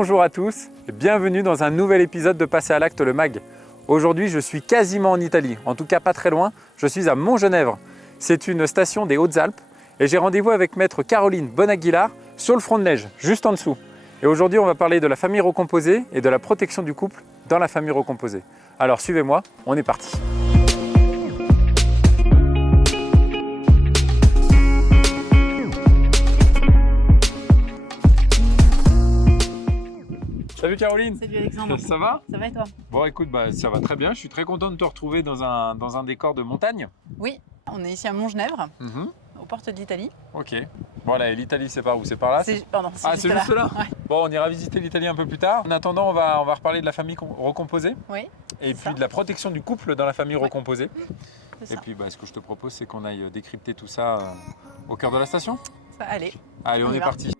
Bonjour à tous et bienvenue dans un nouvel épisode de Passer à l'acte le MAG. Aujourd'hui, je suis quasiment en Italie, en tout cas pas très loin. Je suis à Montgenèvre. C'est une station des Hautes-Alpes et j'ai rendez-vous avec maître Caroline Bonaguilar sur le front de neige, juste en dessous. Et aujourd'hui, on va parler de la famille recomposée et de la protection du couple dans la famille recomposée. Alors suivez-moi, on est parti. Salut Caroline. Salut Alexandre. Ça va? Ça va et toi? Bon écoute, ça va très bien. Je suis très content de te retrouver dans un décor de montagne. Oui, on est ici à Montgenèvre, aux portes d'Italie. Ok. Voilà, et l'Italie c'est par où? C'est par là? Pardon, Ah, c'est juste là, Ouais. Bon, on ira visiter l'Italie un peu plus tard. En attendant, on va reparler de la famille recomposée. Oui. Et puis de la protection du couple dans la famille recomposée. C'est Et ça. puis ce que je te propose, c'est qu'on aille décrypter tout ça au cœur de la station. Allez. Allez, on y est va. parti.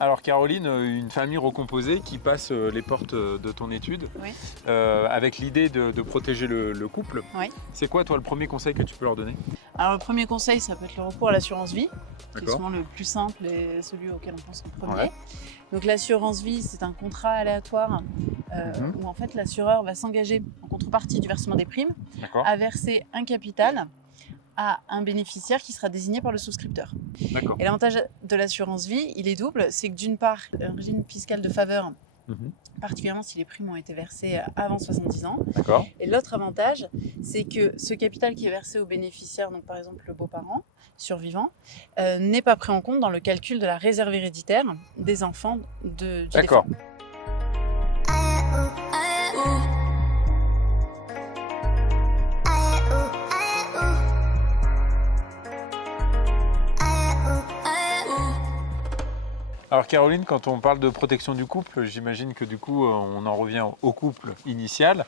Alors Caroline, une famille recomposée qui passe les portes de ton étude, Oui. avec l'idée de protéger le couple. Oui. C'est quoi toi le premier conseil que tu peux leur donner? Alors le premier conseil, ça peut être le recours à l'assurance vie, qui est D'accord. souvent le plus simple et celui auquel on pense en premier. Ouais. Donc l'assurance vie, c'est un contrat aléatoire où en fait l'assureur va s'engager en contrepartie du versement des primes D'accord. à verser un capital à un bénéficiaire qui sera désigné par le souscripteur. D'accord. Et l'avantage de l'assurance vie, il est double, c'est que d'une part, un régime fiscal de faveur, particulièrement si les primes ont été versées avant 70 ans. D'accord. Et l'autre avantage, c'est que ce capital qui est versé au bénéficiaire, donc par exemple le beau-parent survivant, n'est pas pris en compte dans le calcul de la réserve héréditaire des enfants du D'accord. défunt. Alors Caroline, quand on parle de protection du couple, j'imagine que du coup on en revient au couple initial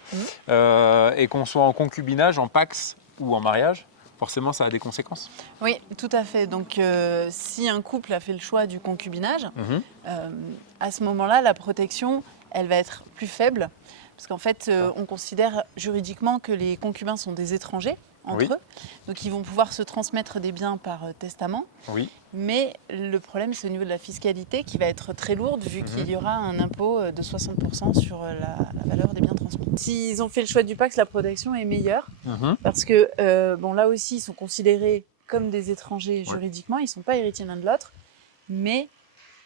et qu'on soit en concubinage, en pax ou en mariage, forcément ça a des conséquences. Oui, tout à fait. Donc si un couple a fait le choix du concubinage, à ce moment-là, la protection, elle va être plus faible. Parce qu'en fait, on considère juridiquement que les concubins sont des étrangers entre eux. Donc ils vont pouvoir se transmettre des biens par testament. Oui. Mais le problème, c'est au niveau de la fiscalité qui va être très lourde vu qu'il y aura un impôt de 60% sur la valeur des biens transmis. S'ils ont fait le choix du Pacs, la protection est meilleure parce que là aussi, ils sont considérés comme des étrangers juridiquement. Ils ne sont pas héritiers l'un de l'autre. Mais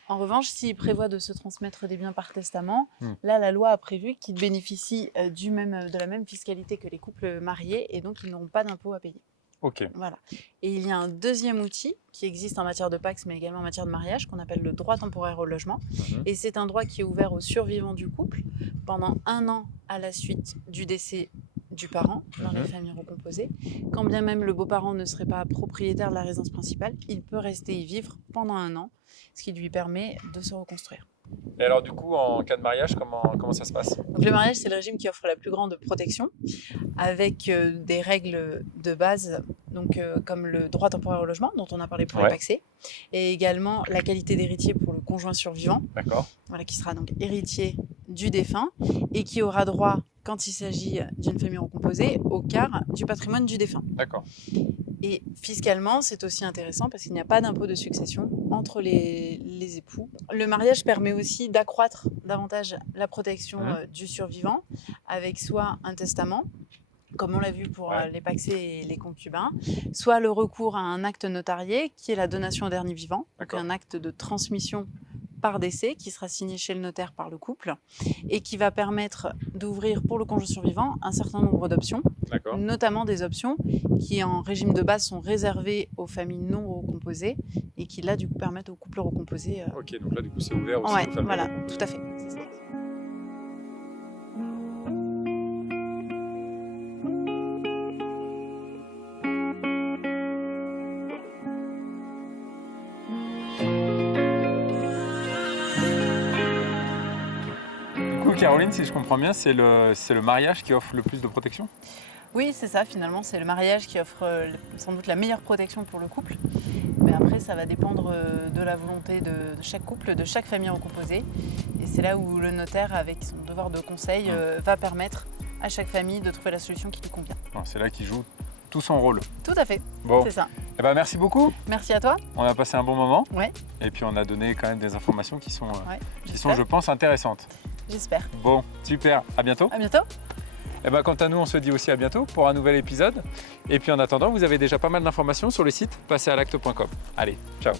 en revanche, s'ils prévoient de se transmettre des biens par testament, là, la loi a prévu qu'ils bénéficient de la même fiscalité que les couples mariés et donc ils n'auront pas d'impôt à payer. Ok. Voilà. Et il y a un deuxième outil qui existe en matière de Pacs, mais également en matière de mariage, qu'on appelle le droit temporaire au logement. Et c'est un droit qui est ouvert aux survivants du couple pendant 1 an à la suite du décès du parent dans les familles recomposées. Quand bien même le beau-parent ne serait pas propriétaire de la résidence principale, il peut rester y vivre pendant 1 an, ce qui lui permet de se reconstruire. Et alors du coup, en cas de mariage, comment ça se passe? Donc le mariage, c'est le régime qui offre la plus grande protection, avec des règles de base, donc, comme le droit temporaire au logement, dont on a parlé pour les pacsés, et également la qualité d'héritier pour le conjoint survivant, qui sera donc héritier du défunt, et qui aura droit, quand il s'agit d'une famille recomposée, au quart du patrimoine du défunt. D'accord. Et fiscalement, c'est aussi intéressant parce qu'il n'y a pas d'impôt de succession entre les époux. Le mariage permet aussi d'accroître davantage la protection du survivant avec soit un testament, comme on l'a vu pour les pacsés et les concubins, soit le recours à un acte notarié qui est la donation au dernier vivant, donc un acte de transmission par décès qui sera signé chez le notaire par le couple et qui va permettre d'ouvrir pour le conjoint survivant un certain nombre d'options, notamment des options qui en régime de base sont réservées aux familles non recomposées et qui là du coup permettent aux couples recomposés. Ok, donc là du coup c'est ouvert aussi aux familles. Voilà, tout à fait. C'est ça. Caroline, si je comprends bien, c'est le mariage qui offre le plus de protection? Oui, c'est ça, finalement, c'est le mariage qui offre sans doute la meilleure protection pour le couple. Mais après, ça va dépendre de la volonté de chaque couple, de chaque famille recomposée. Et c'est là où le notaire, avec son devoir de conseil, va permettre à chaque famille de trouver la solution qui lui convient. C'est là qu'il joue tout son rôle. Tout à fait, Bon, c'est ça. eh ben, merci beaucoup. Merci à toi. On a passé un bon moment. Ouais. Et puis on a donné quand même des informations qui sont, Ouais, je pense, intéressantes. J'espère. Bon, super. À bientôt. À bientôt. Et ben, quant à nous, on se dit aussi à bientôt pour un nouvel épisode. Et puis en attendant, vous avez déjà pas mal d'informations sur le site passeralacte.com. Allez, ciao.